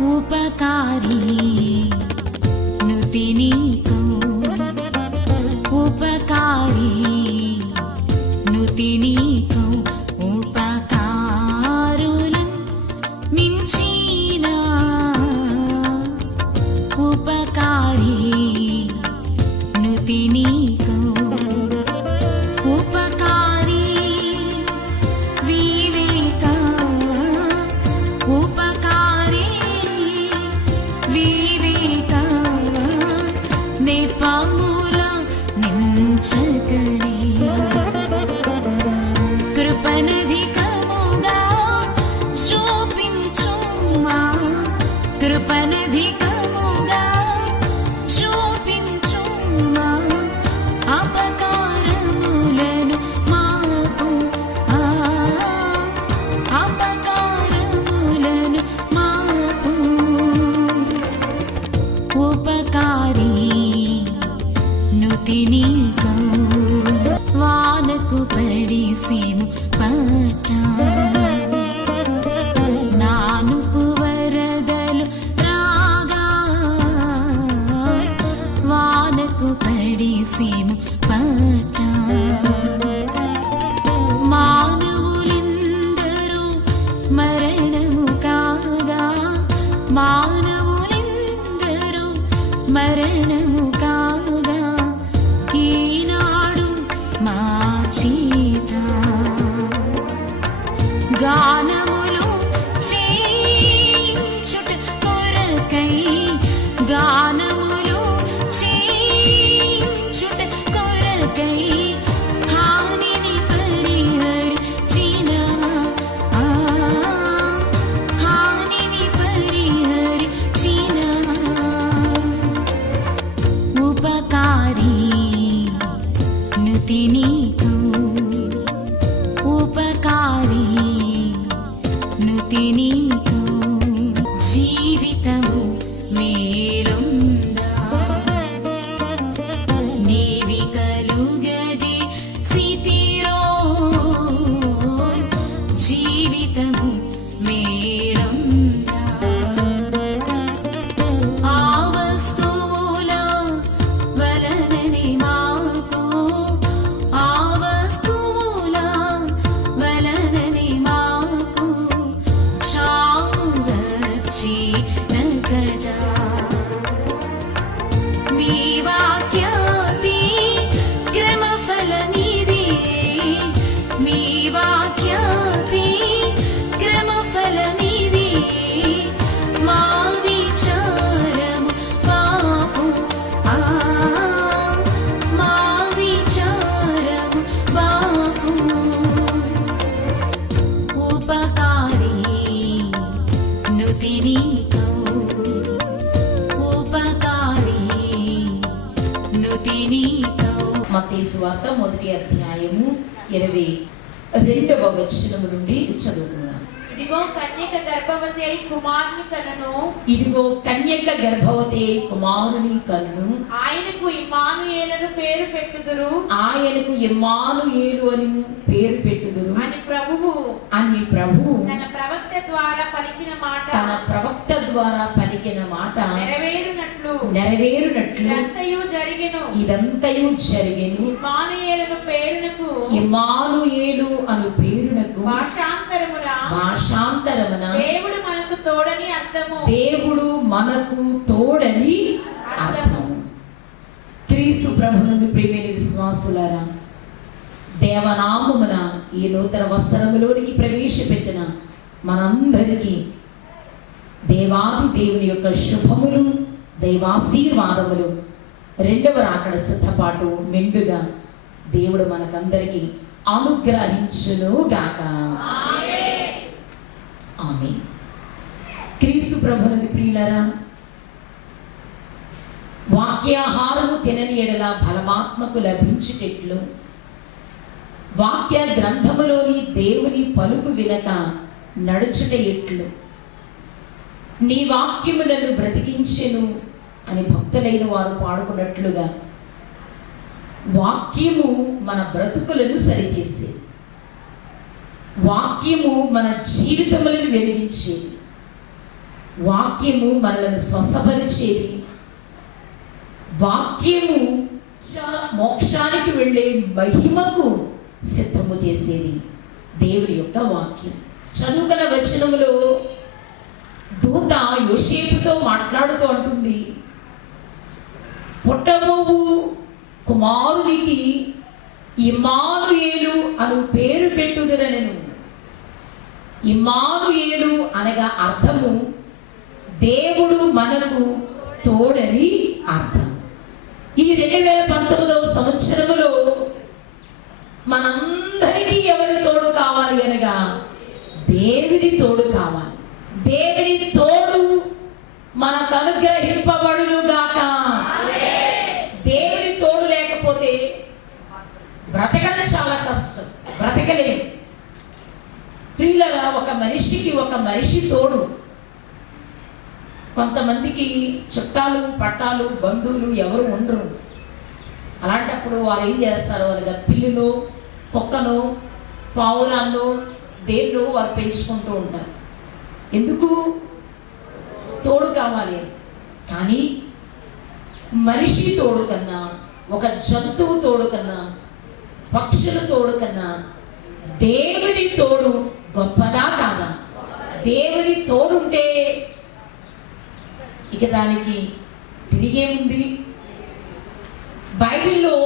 उपकारी नुतिनीको उपकारी नुतिनीको उपकारुलं मिंचिना उपकारी नुतिनीको उपकारी विवेक उपकारी विवेक नेपामुल निंचकरी कृपनधिकमुगा చూపించుమా कृपनधिकमुगा చూపించుమా అపకారములను మాకు అపకారములను మాకు ఉపకారి నుతినీకో వానకు పడిసిము పట్ట నానుపు వరదలు రాగా వానకు పడిసిము పట్ట మానవులిందరూ మరణము కాగా మానవులిందరూ మరణము కాగా ఈనాడు మా చీత గానములు చేయించుట కొరకై గానములు చేయించుట కొరకై హానిని పరిహరించినమా హానిని పరిహరించినమా ఉపకారి నుతినీకో ఉపకారి నుతినీకో జీవితము మేలుందా నీవి కలుగజే స్థితిరో జీవితము మేలుందా ఆ వస్తువుల వలననే మాకు ఆ వస్తువుల వలననే మాకు చావు వచ్చిన కదా మీ వాక్యాతి క్రమఫలమిది మీ వాక్యాతి క్రమఫలమిది మా విచారము పాపు మా విచారము పాపు ఉపకారి నుతినీకో ఉపకారి నుతినీకో మత్తయి సువార్త 1వ అధ్యాయము 22వ వచనం నుండి చదువుకుందాం. ఇదిగో కన్యక గర్భవతి అయి కుమారుని కనను ఇదిగో కన్యక గర్భవతి కుమారుని కన్ను ఆయనకు ఇమ్మానుయేలును పేరు పెట్టుదురు ఆయనకు ఇమ్మానుయేలు అని పేరు పెట్టుదురు అని ప్రభువు తన ప్రవక్త ద్వారా పలికిన మాట ప్రవక్త ద్వారా పలికిన మాట నెరవేరునట్లు ఇదంతయు జరిగెను ఇమ్మానుయేలును పేరునకు ఇమ్మానుయేలు అను పేరునకు భాషాంతరమున దేవుడు మనకు తోడని అర్థము అర్థము. క్రీస్తు ప్రభునందు ప్రియమైన విశ్వాసులారా, దేవనామమున ఈ నూతన వత్సరములోనికి ప్రవేశపెట్టిన మనందరికీ దేవాది దేవుని యొక్క శుభములు దైవాశీర్వాదములు రెండవ రాకడ సిద్ధపాటు మెండుగా దేవుడు మనకందరికీ అనుగ్రహించును గాక. ఆమేన్. క్రీస్తు ప్రభునందు ప్రియులారా, వాక్యాహారము తినని ఎడల బలమాత్మకు లభించుటెట్లు వాక్య గ్రంథములోని దేవుని పలుకు వినక నడుచుట ఎట్లు నీ వాక్యము నన్ను బ్రతికించెను అని భక్తులైన వారు పాడుకున్నట్లుగా వాక్యము మన బ్రతుకులను సరిచేసేది. వాక్యము మన జీవితములను వెలిగించేది. వాక్యము మనల్ని స్వస్థపరిచేది. వాక్యము మోక్షానికి వెళ్ళే మహిమకు సిద్ధము చేసేది దేవుని యొక్క వాక్యం. చదువుకున్న వచనములో దూత యోసేపుతో మాట్లాడుతూ అంటుంది, పుట్టబోవు కుమారునికి ఇమ్మానుయేలు అను పేరు పెట్టుదురనెను. ఇమ్మానుయేలు అనగా అర్థము దేవుడు మనకు తోడని అర్థం. ఈ 2019వ సంవత్సరములో మనందరికీ ఎవరి తోడు కావాలి అనగా దేవుని తోడు కావాలి. దేవుని తోడు మనకు అనుగ్రహింపబడును గాక. దేవుని తోడు లేకపోతే బ్రతకడం చాలా కష్టం, బ్రతకలేము. ప్రియులరా, ఒక మనిషి తోడు. కొంతమందికి చుట్టాలు పట్టాలు బంధువులు ఎవరు ఉండరు. అలాంటప్పుడు వారు ఏం చేస్తారు, వాళ్ళగా పిల్లును కుక్కను పావురాన్ని దేన్నో వారు పెంచుకుంటూ ఉంటారు. ఎందుకు? తోడు కావాలి అని. కానీ మనిషి తోడు కన్నా, ఒక జంతువు తోడు కన్నా, పక్షుల తోడు కన్నా దేవుని తోడు గొప్పదా కాదా? దేవుని తోడుంటే ఇక దానికి తిరిగేముంది? బైబిల్లో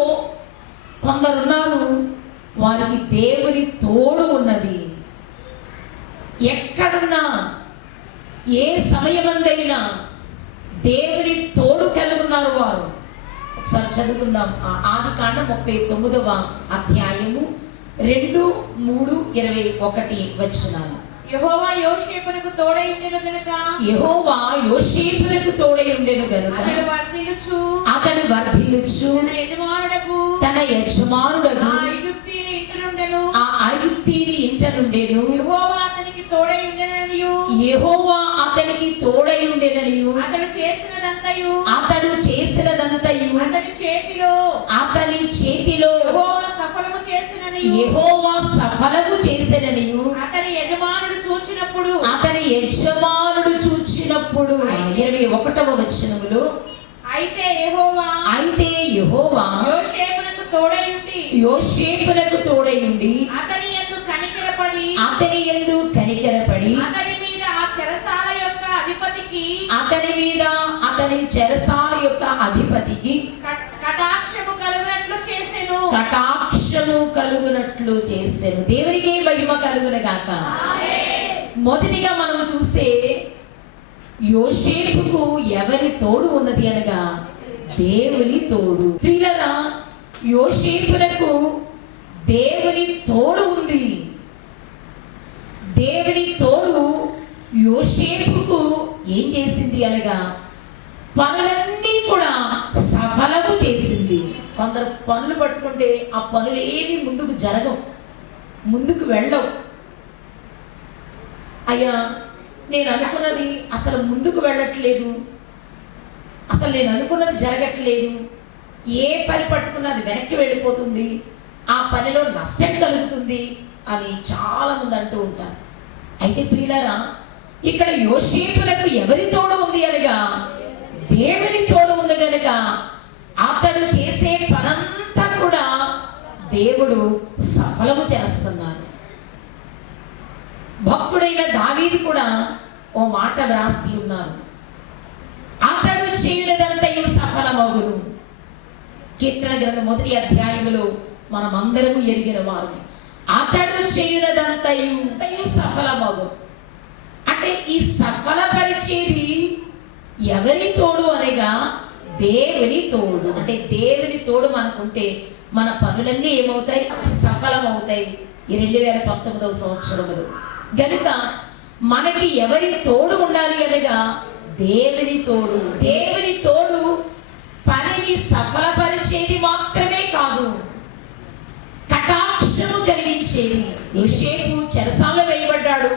కొందరున్నారు, వారికి దేవుని తోడు ఉన్నది. ఎక్కడున్నా ఏ సమయమందైనా దేవుని తోడు కలిగి ఉన్నారు వారు. ఒకసారి చదువుకుందాం. ఆదికాండం 39వ అధ్యాయము 2, 3, 21 వచనాలు. యెహోవా యోసేపునకు తోడై ఉండెను గనుక అతడు వర్ధిల్లుచు తన యజమానుడగు ఆ ఐగుప్తీయుని ఇంట నుండెను. యెహోవా అతనికి తోడై ఉండెననియు అతడు చేసినదంతయు అతని చేతిలో యెహోవా సఫలము చేసిననియు అతని యజమానుడు చూచినప్పుడు 21వ వచనములో అయితే యెహోవా యోసేపునకు తోడై ఉండి అతని యందు కనికరపడి అతని మీద అతని చెరసాల యొక్క అధిపతికి కటాక్షము కలుగునట్లు చేసెను. దేవునికే మహిమ కలుగును గాక. మొదటిగా మనము చూసే యోసేపుకు ఎవరి తోడు ఉన్నది అనగా దేవుని తోడు. ప్రియులరా, యోసేపునకు దేవుని తోడు ఉంది. దేవుని తోడు యోసేపుకు ఏం చేసింది అనగా పనులన్నీ కూడా సఫలము చేసింది. కొందరు పనులు పట్టుకుంటే ఆ పనులు ఏవి ముందుకు జరగవు, ముందుకు వెళ్ళవు. అయ్యా, నేను అనుకున్నది అసలు ముందుకు వెళ్ళట్లేదు, అసలు నేను అనుకున్నది జరగట్లేదు, ఏ పని పట్టుకున్నది వెనక్కి వెళ్ళిపోతుంది, ఆ పనిలో నష్టం కలుగుతుంది అని చాలామంది అంటూ ఉంటారు. అయితే ప్రియులారా, ఇక్కడ యోసేపునకు ఎవరి తోడు ఉంది అనగా దేవుని తోడు ఉంది కనుక అతడు చేసే పనంతా కూడా దేవుడు సఫలము చేస్తున్నాడు. భక్తుడైన దావీదు కూడా ఓ మాట వ్రాసి ఉన్నారు, అతడు చేయునదంతయు సఫలమగును. కీర్తన గ్రంథం 1వ అధ్యాయములో మనం అందరము ఎరిగిన వారు, అతడు చేయునదంతయు సఫలమగు. అంటే ఈ సఫలపరిచేది ఎవరి తోడు అనగా దేవుని తోడు. అంటే దేవుని తోడు మనకుంటే మన పనులన్నీ ఏమవుతాయి? సఫలమవుతాయి ఈ 2019వ సంవత్సరంలో. గనుక మనకి ఎవరి తోడు ఉండాలి అనగా దేవుని తోడు. దేవుని తోడు పనిని సఫలపరిచేది మాత్రమే కాదు, కటాక్షము కలిగించేది. యోసేపు చెరసాల్లో వేయబడ్డాడు.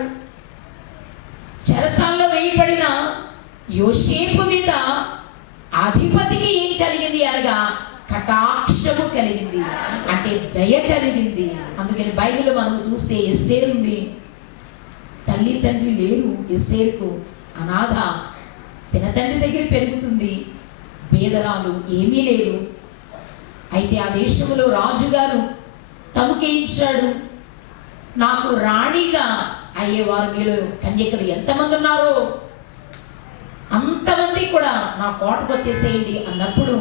చెరసాల్లో వేయబడిన యోసేపు మీద అధిపతికి ఏం కలిగింది అనగా కటాక్షము కలిగింది, అంటే దయ కలిగింది. అందుకని బైబిల్లో మనం చూస్తే ఎస్సేరు ఉంది. తల్లి తండ్రి లేరు ఎస్సేరుకు, అనాథ, పినతండ్రి దగ్గర పెరుగుతుంది, పేదరాలు, ఏమీ లేదు. అయితే ఆ దేశంలో రాజుగారు టముకేయించాడు, నాకు రాణిగా అయ్యేవారు మీలో కన్యకలు ఎంతమంది ఉన్నారో అంతమంది కూడా నా కోటకు వచ్చేసేయండి అన్నప్పుడు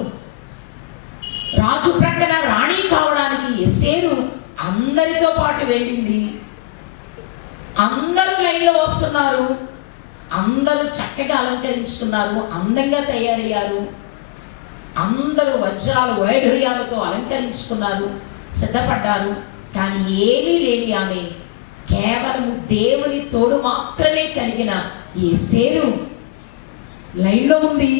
రాజు ప్రక్కన రాణి కావడానికి ఎస్తేరు అందరితో పాటు వెళ్ళింది. అందరూ లైన్లో వస్తున్నారు, అందరూ చక్కగా అలంకరించుకున్నారు, అందంగా తయారయ్యారు, అందరూ వజ్రాలు వైఢూర్యాలతో అలంకరించుకున్నారు, సిద్ధపడ్డారు. కానీ ఏమీ లేని ఆమె, కేవలం దేవుని తోడు మాత్రమే కలిగిన ఎస్తేరు లైన్లో ఉంది.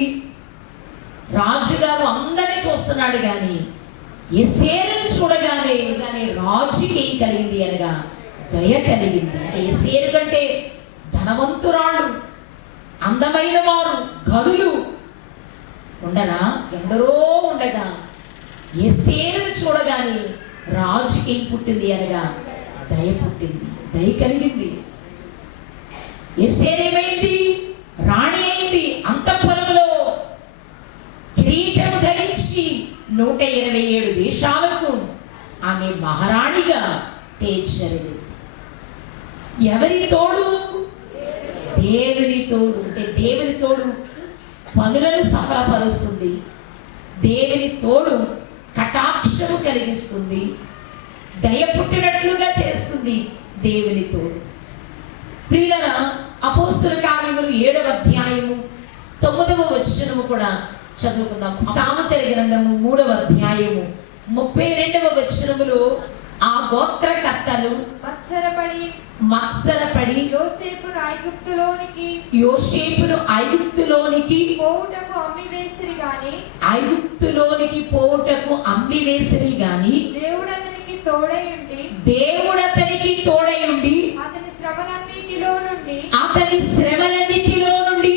రాజుగారు అందరినీ చూస్తున్నాడు, కానీ ఎస్తేరును చూడగానే రాజుకి ఏం కలిగింది అనగా దయ కలిగింది. అంటే ఎస్తేరు కంటే ధనవంతురాళ్ళు, అందమైన వారు, గనులు ఉండరా, ఎందరో ఉండగా ఎస్తేరును చూడగానే రాజుకి ఏం పుట్టింది అనగా దయ పుట్టింది, దయ కలిగింది. ఎస్తేరు ఏమైంది? రాణి అయింది. అంతఃపురంలో కిరీటము ధరించి 127 దేశాలకు ఆమె మహారాణిగా తీర్చబడింది. ఎవరి తోడు? దేవుని తోడు. అంటే దేవుని తోడు పనులను సఫలపరుస్తుంది, దేవుని తోడు కటాక్షము కలిగిస్తుంది, దయ పుట్టినట్లుగా చేస్తుంది దేవుని తోడు. ప్రియులారా, అపోస్తుల కార్యములు 7వ అధ్యాయము 9వ వచనము కూడా చదువుకుందాం. సామెతల గ్రంథము 3వ అధ్యాయము 32వ వచనములో ఆ గోత్రకర్తలు మత్సరపడి యోసేపును ఐగుప్తులోనికి పోవుటకు అమ్మివేసిరి గాని దేవుడతనికి తోడయుండి అతని శ్రమలన్నిటిలో నుండి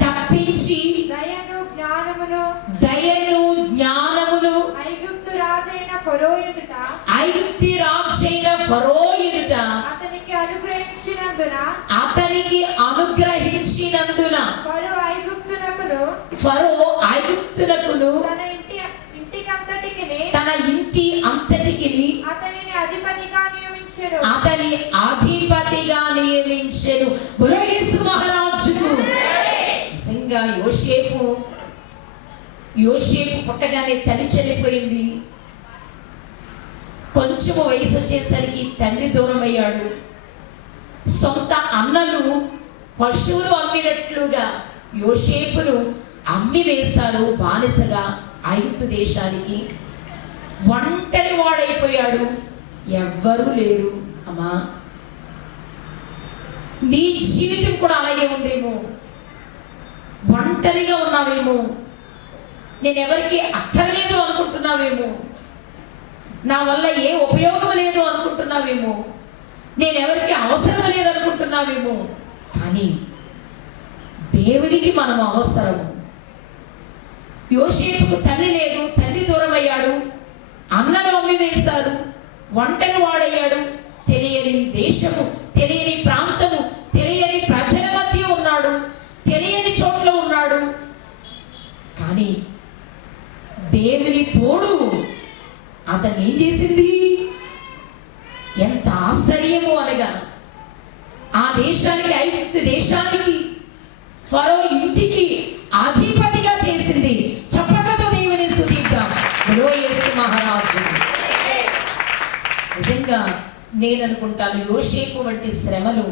తప్పించి దయను జ్ఞానమును ఐగుప్తి రాజైన ఫరో ఎదుట అతనికి అనుగ్రహించినందున ఫరో ఐగుప్తునకును తన ఇంటి అంతటికి అతని అధిపతిగా నియమించెను. యేసు మహారాజుకు నిజంగా యోసేపు పుట్టగానే తల్లి చనిపోయింది. కొంచెం వయసు వచ్చేసరికి తండ్రి దూరం అయ్యాడు. సొంత అన్నలు పశువులు అమ్మినట్లుగా యోసేపును అమ్మి వేశారు బానిసగా ఐగుప్తు దేశానికి. ఒంటరి వాడైపోయాడు, ఎవ్వరూ లేరు. అమ్మా, నీ జీవితం కూడా అలాగే ఉందేమో, ఒంటరిగా ఉన్నావేమో, నేను ఎవరికి అక్కర్లేదు అనుకుంటున్నావేమో, నా వల్ల ఏ ఉపయోగం లేదు అనుకుంటున్నావేమో, నేను ఎవరికి అవసరం లేదు అనుకుంటున్నావేమో. కానీ దేవునికి మనం అవసరము. యోసేపుకు తల్లి లేదు, తండ్రి దూరం అయ్యాడు, అన్నను అమ్మివేశారు, ఒంటరి వాడయ్యాడు, తెలియని దేశము, తెలియని ప్రాంతము, తెలియని ప్రజల మధ్య ఉన్నాడు, తెలియని చోట్ల ఉన్నాడు. కానీ దేవుని తోడు అతన్ని ఏం చేసింది? ఎంత ఆశ్చర్యము అనగా ఆ దేశానికి, ఐగుప్తు దేశానికి, ఫరో ఇంటికి అధిపతిగా చేసింది. చప్పట్లతో దేవుని స్తుతిద్దాం. యేసు మహారాజు. నిజంగా నేను అనుకుంటాను, యోసేపు వంటి శ్రమలు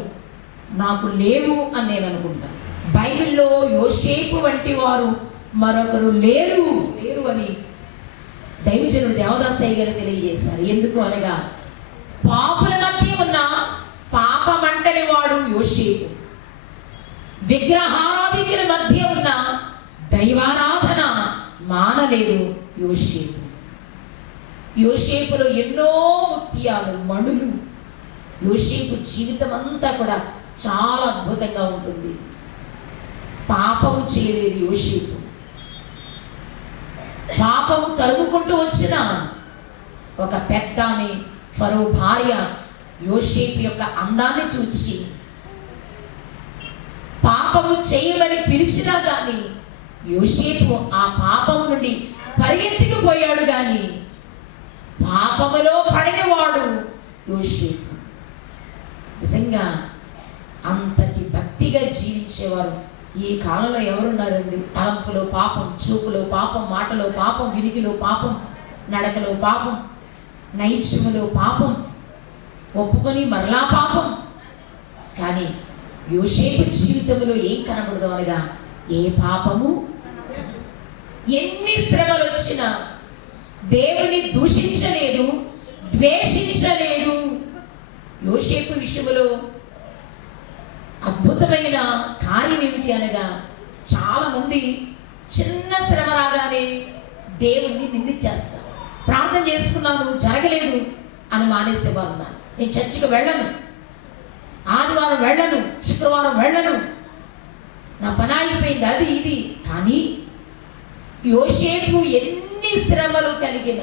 నాకు లేవు అని నేను అనుకుంటాను. బైబిల్లో యోసేపు వంటి వారు మరొకరు లేరు అని దైవజనుడు దేవదాసయ్య గారు తెలియజేశారు. ఎందుకు అనగా పాపుల మధ్య ఉన్న పాపమంటని వాడు యోసేపు, విగ్రహారాధికుల మధ్య ఉన్న దైవారాధన మానలేదు యోసేపు. యోసేపులో ఎన్నో ముత్యాలు, మణులు. యోసేపు జీవితం అంతా కూడా చాలా అద్భుతంగా ఉంటుంది. పాపము చేయలేదు యోసేపు. పాపము తరుముకుంటూ వచ్చిన ఒక పెద్దామె, ఫరో భార్య, యోసేపు యొక్క అందాన్ని చూసి పాపము చేయమని పిలిచినా కానీ యోసేపు ఆ పాపము నుండి పరిగెత్తుకుపోయాడు కానీ పాపములో పడినవాడు యోసేపు. నిజంగా అంతటి భక్తిగా జీవించేవారు ఈ కాలంలో ఎవరున్నారండి? తలంపులో పాపం, చూపులో పాపం, మాటలో పాపం, వినికిలో పాపం, నడకలో పాపం, నైత్యములో పాపం, ఒప్పుకొని మరలా పాపం. కానీ యోసేపు జీవితంలో ఏం కనబడదు అనగా ఏ పాపము. ఎన్ని శ్రమలు వచ్చినా దేవుని దూషించలేదు, ద్వేషించలేదు. యోసేపు విషయంలో అద్భుతమైన కార్యం ఏమిటి అనగా చాలా మంది చిన్న శ్రమ రాగానే దేవుణ్ణి నిందించేస్తారు. ప్రార్థన చేసుకున్నాను జరగలేదు అని మానేసేవారు ఉన్నారు. నేను చర్చికి వెళ్ళను, ఆదివారం వెళ్ళను, శుక్రవారం వెళ్ళను, నా పని అయిపోయింది, అది ఇది. కానీ యోసేపు ఎన్ని శ్రమలు కలిగిన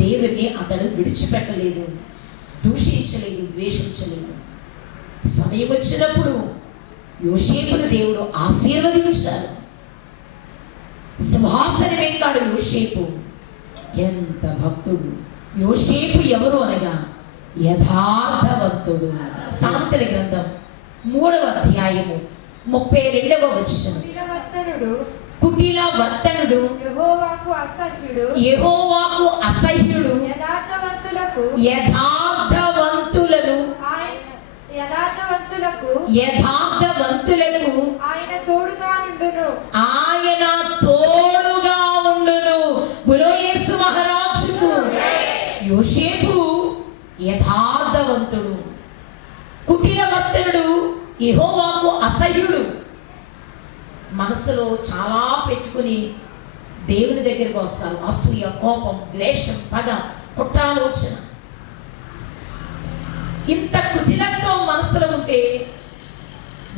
దేవుని అతడు విడిచిపెట్టలేదు, దూషించలేదు, ద్వేషించలేదు. సమయం వచ్చినప్పుడు యోసేపును దేవుడు ఆశీర్వదించాడు. సింహాసనం ఎక్కాడు యోసేపు. ఎంత భక్తుడు యోసేపు! ఎవరు అనగా యథార్థవంతుడు. సామెతల గ్రంథం 3వ అధ్యాయము 32వ వచనం. కుటిల వర్తనుడు యెహోవాకు అసహ్యుడు, యథార్థవంతులకు ఆయన తోడుగా ఉండును. బులో యేసు మహారాజుకు. యోసేపు యథార్థవంతుడు, కుటిలవర్తనుడు, యెహోవాకు అసహ్యుడు. మనసులో చాలా పెట్టుకుని దేవుని దగ్గరికి వస్తారు. అసూయ, కోపం, ద్వేషం, పగ, కుట్రాలోచన. ఇంత కుటిలత్వం మనసులో ఉంటే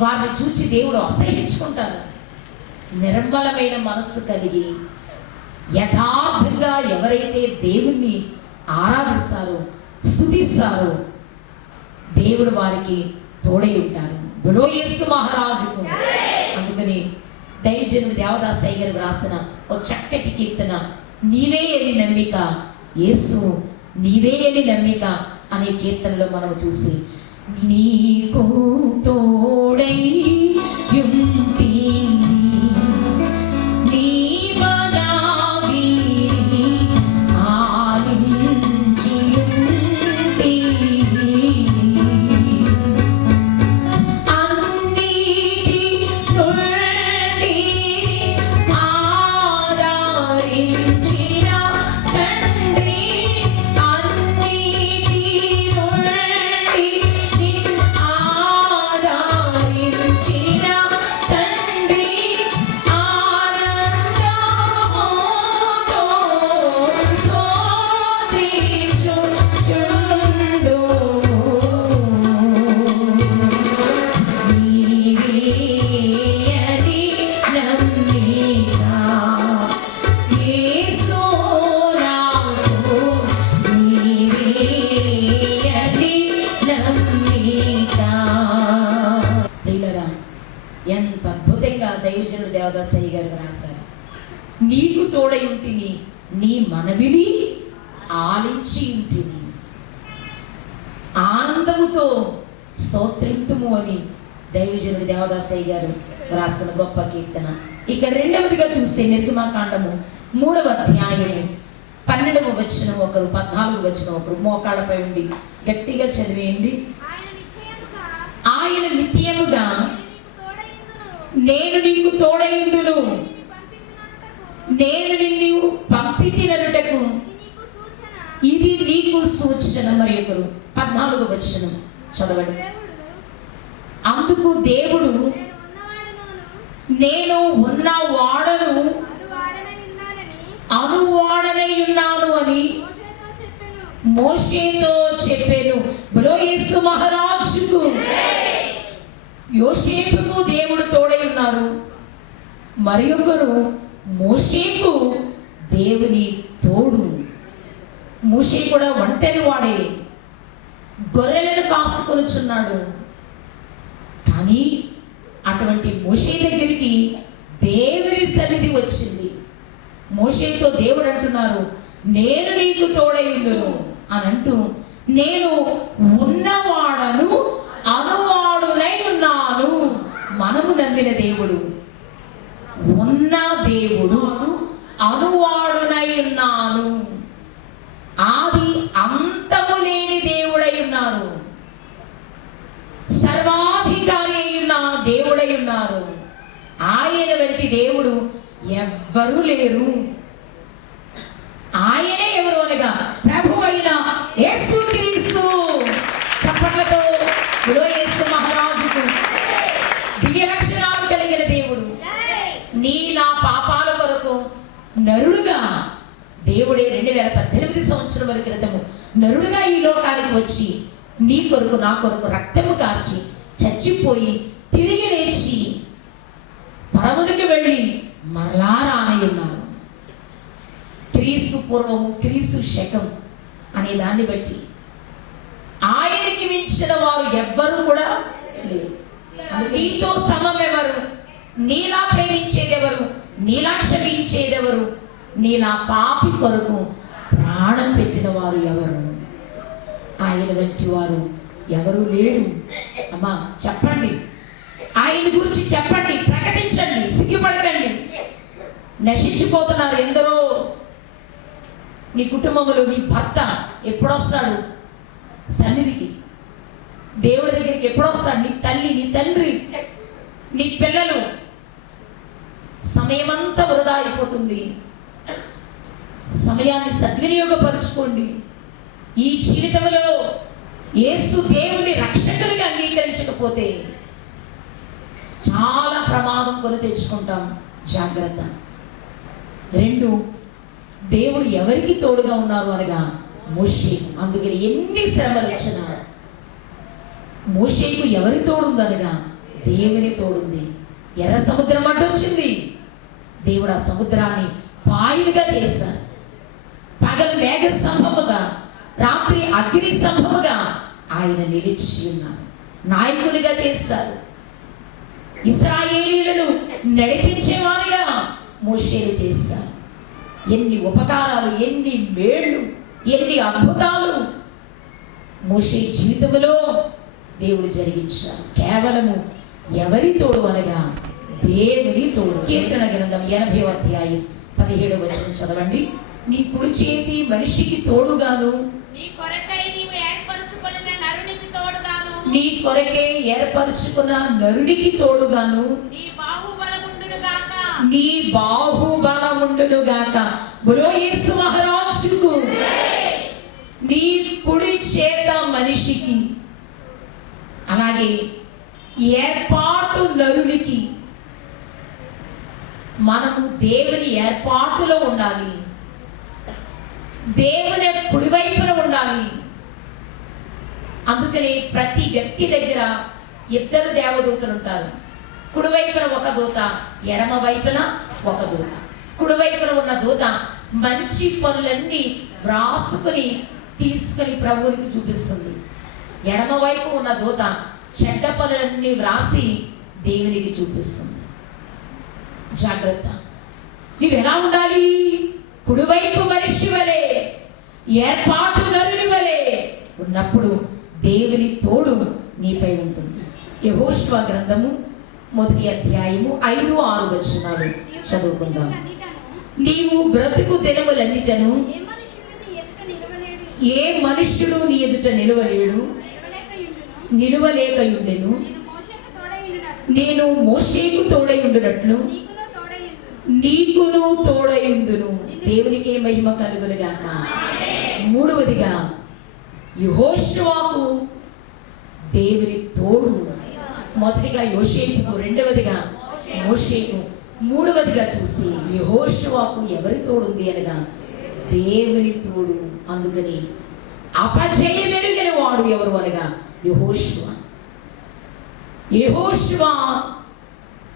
వారిని చూచి దేవుడు అసహ్యించుకుంటారు. నిర్మలమైన మనస్సు కలిగి యథార్థంగా ఎవరైతే దేవుణ్ణి ఆరాధిస్తారో, స్తుతిస్తారో దేవుడు వారికి తోడై ఉంటారు. బులో యేసు మహారాజుకు. అందుకని దైవజనుడు దేవదాసయ్య గారు రాసిన ఓ చక్కటి కీర్తన, నీవే అని నమ్మిక యేసు, నీవే అని నమ్మిక అనే కీర్తనలో మనం చూసి, నీకు తోడై యుంటిని, నీ మనవిని ఆలించి యుంటిని, అన్నిటి నుండి ఆదరించిన తండ్రి, అన్నిటి నుండి ఆదరించిన తండ్రి, ఆనందముతో స్తుతించుచుండు. నీవే అని నమ్మిక యేసు నాకు, నీవే అని నమ్మిక. ప్రియులారా, ఎంత అద్భుతంగా దైవజనుడు దేవదాసయ్య గారు రాశారు. నీకు తోడై ఉంటిని, నీ మనవిని ఆలించి ఉంటిని, ఆనందముతో స్తోత్రింతుము అని దైవజనుడు దేవదాసయ్య గారు రాసిన గొప్ప కీర్తన. ఇక రెండవదిగా చూస్తే నిర్గమాకాండము 3వ అధ్యాయము 12వ వచనం ఒకరు, 14వ వచనం ఒకరు మోకాళ్ళపై ఉండి గట్టిగా చదివేయండి. ఆయన నిత్యముగా నేను నీకు తోడైందును, నేను నిన్ను పంపితిననుటకు ఇది నీకు సూచన. మరి ఒకరు 14వ వచనం చదవండి. అందుకు దేవుడు, నేను ఉన్నవాడను అనువాడనై ఉన్నాను అని మోషేతో చెప్పాను. బులో యేసు మహారాజుకు. యోసేపుకు దేవుడు తోడై ఉన్నారు. మరి ఒకరు మోషేకు దేవుని తోడు. మోషే కూడా ఒంటరి వాడే, గొర్రెలను కాసుకొనుచున్నాడు. కానీ అటువంటి మోషే దగ్గరికి దేవుని సన్నిధి వచ్చింది. మోషేతో దేవుడు అంటున్నారు, నేను నీకు తోడైందును అని అంటూ, నేను ఉన్నవాడను అనువాడునై ఉన్నాను. మనము నమ్మిన దేవుడు ఉన్న దేవుడు, అనువాడునై ఉన్నాను. ఆది అంతము లేని దేవుడై ఉన్నారు, సర్వాధికారి అయి ఉన్న దేవుడై ఉన్నారు. ఆయన వంటి దేవుడు ఎవ్వరూ లేరు. ఆయనే ఎవరు అనగా ప్రభు అయిన యేసుక్రీస్తు. చప్పట్లతో యేసు మహారాజుకు దివ్య లక్షణాలు కలిగిన దేవుడు, నీ నా పాపాల కొరకు నరుడుగా దేవుడే 2018 సంవత్సరం క్రితము నరుడుగా ఈ లోకానికి వచ్చి నీ కొరకు నా కొరకు రక్తము కార్చి చచ్చిపోయి తిరిగి లేచి పరమునికి వెళ్ళి మరలా రానై ఉన్నారు. క్రీస్తు పూర్వము క్రీస్తు శకం అనే దాన్ని బట్టి ఆయనకి మించిన వారు ఎవ్వరు కూడా లేరు. నీతో సమం ఎవరు? నీలా ప్రేమించేదెవరు? నీలా క్షమించేదెవరు? నీలా పాపి కొరకు ప్రాణం పెట్టిన వారు ఎవరు? ఆయన వంటి వారు ఎవరు లేరు. అమ్మా చెప్పండి, ఆయన గురించి చెప్పండి, ప్రకటించండి, సిగ్గుపడకండి. నశించిపోతున్నారు ఎందరో. నీ కుటుంబంలో నీ భర్త ఎప్పుడొస్తాడు సన్నిధికి? దేవుడి దగ్గరికి ఎప్పుడొస్తాడు? నీ తల్లి, నీ తండ్రి, నీ పిల్లలు. సమయమంతా వృధా అయిపోతుంది. సమయాన్ని సద్వినియోగపరుచుకోండి. ఈ జీవితంలో యేసు దేవుని రక్షకునిగా అంగీకరించకపోతే చాలా ప్రమాదం కొని తెచ్చుకుంటాం. జాగ్రత్త. 2, దేవుడు ఎవరికి తోడుగా ఉన్నారు అనగా మోషేకు. అందుకని ఎన్ని శ్రమలు వచ్చినా మోషేకు ఎవరి తోడుందనగా దేవుని తోడుంది. ఎర్ర సముద్రం అడ్డొచ్చింది, దేవుడు ఆ సముద్రాన్ని పాయలుగా చేశారు. పగలు మేఘ స్తంభముగా, రాత్రి అగ్ని స్తంభముగా ఆయన నిలిచి ఉన్నారు. నాయకునిగా చేశారు. ఇశ్రాయేలీయులను నడిపించేవారుగా మోషేను చేశారు. ఎన్ని ఉపకారాలు, ఎన్ని మేళ్ళు, ఎన్ని అద్భుతాలు మోషే జీవితంలో దేవుడు జరిగించారు. కేవలము ఎవరి తోడు అనగా దేవుని తోడు. కీర్తన గ్రంథం 80వ అధ్యాయం 17వ వచనం చదవండి. నీ కుడి చేతి మనిషికి తోడుగాను, నీ కొరకై ఏర్పరచుకున్న నరునికి తోడుగాను, నీ బాహుబలముండును గాక. బులో యేసు మహారాజుకు. నీ కుడి చేత మనిషికి, అలాగే ఏర్పాటు నరునికి. మనము దేవుని ఏర్పాటులో ఉండాలి, దేవుని కుడివైపున ఉండాలి. అందుకని ప్రతి వ్యక్తి దగ్గర 2 దేవదూతలు ఉంటారు. కుడివైపున ఒక దూత, ఎడమ వైపున ఒక దూత. కుడివైపున ఉన్న దూత మంచి పనులన్నీ వ్రాసుకుని తీసుకుని ప్రభువునికి చూపిస్తుంది. ఎడమ వైపు ఉన్న దూత చెడ్డ పనులన్నీ వ్రాసి దేవునికి చూపిస్తుంది. జాగ్రత్త. నువ్వు ఎలా ఉండాలి? కుడివైపు మనిషి వలె, ఏర్పాటు నరుని వలె ఉన్నప్పుడు దేవుని తోడు నీపై ఉంటుంది. యెహోషువ గ్రంథము 1వ అధ్యాయము 5-6 వచనాలు చదువుకుందాం. నీవు బ్రతుకు దినములన్నిటను ఏ మనుష్యుడు నీ ఎదుట నిలువలేకయుండెను. నేను మోషేకు తోడై ఉండునట్లు నీకును తోడయుందును. దేవునికి మహిమ కలుగును గాక. 3వదిగా యెహోషువకు దేవుని తోడు. మొదటిగా యోసేపుకు, 2వదిగా మోషేకు, 3వదిగా చూసి యెహోషువకు ఎవరి తోడుంది అనగా దేవుని తోడు. అందుకని అపజయం ఎరుగని వాడు ఎవరు అనగా యెహోషువ. యెహోషువ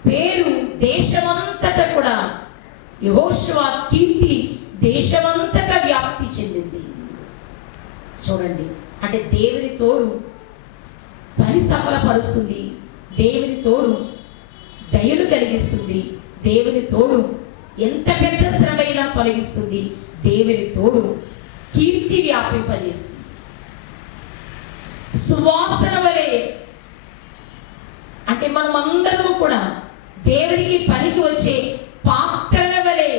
పేరు దేశమంతటా కూడా, యెహోషువ కీర్తి దేశమంతటా వ్యాప్తి చెందింది. చూడండి, అంటే దేవుని తోడు పని సఫలపరుస్తుంది. దేవుని తోడు దయను కలిగిస్తుంది. దేవుని తోడు ఎంత పెద్ద శ్రమైనా తొలగిస్తుంది. దేవుని తోడు కీర్తి వ్యాపింపజేస్తుంది. సువాసన వలె అంటే మనం అందరము కూడా దేవునికి పనికి వచ్చే పాత్రల వలె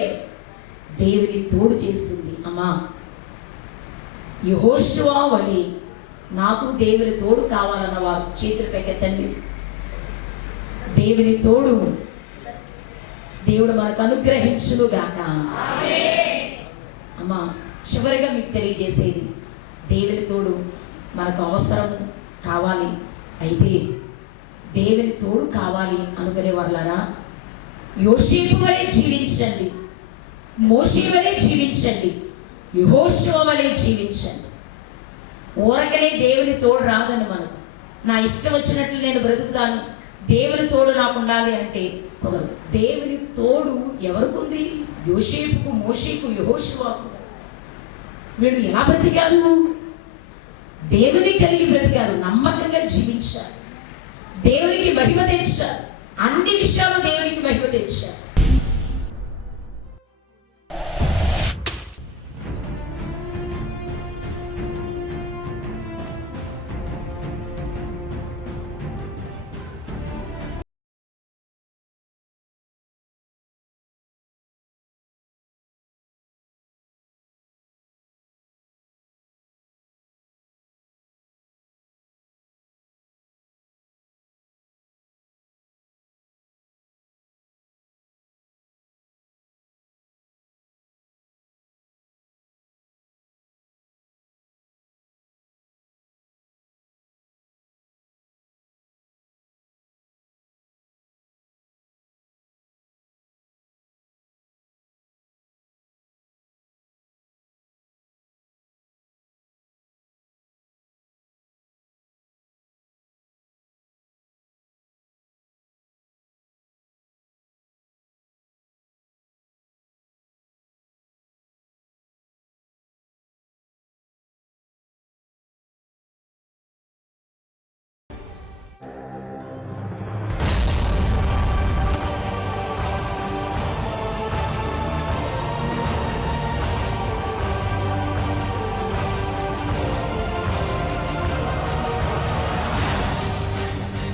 దేవుని తోడు చేస్తుంది. అమ్మా, యెహోషువ వలె నాకు దేవుని తోడు కావాలన్న వారు చేతులు పైకెత్తండి. దేవుని తోడు దేవుడు మనకు అనుగ్రహించును గాక. అమ్మా, చివరిగా మీకు తెలియజేసేది, దేవుని తోడు మనకు అవసరం కావాలి. అయితే దేవుని తోడు కావాలి అనుకునే వాళ్ళారా, యోసేపు వలె జీవించండి, మోషే వలె జీవించండి, యెహోషువ వలె జీవించండి. ఊరకనే దేవుని తోడు రాదని మనకు నా ఇష్టం వచ్చినట్లు నేను బ్రతుకుతాను, దేవుని తోడు నాకు ఉండాలి అంటే కుదరదు. దేవుని తోడు ఎవరికి ఉంది? యోసేపుకు, మోషేకు, యెహోషువకు. వీళ్ళు ఎలా బ్రతికారు? దేవుని కలిగి బ్రతికారు, నమ్మకంగా జీవించారు, దేవునికి మహిమ తెచ్చారు, అన్ని విషయాలు దేవునికి మహిమ తెచ్చారు.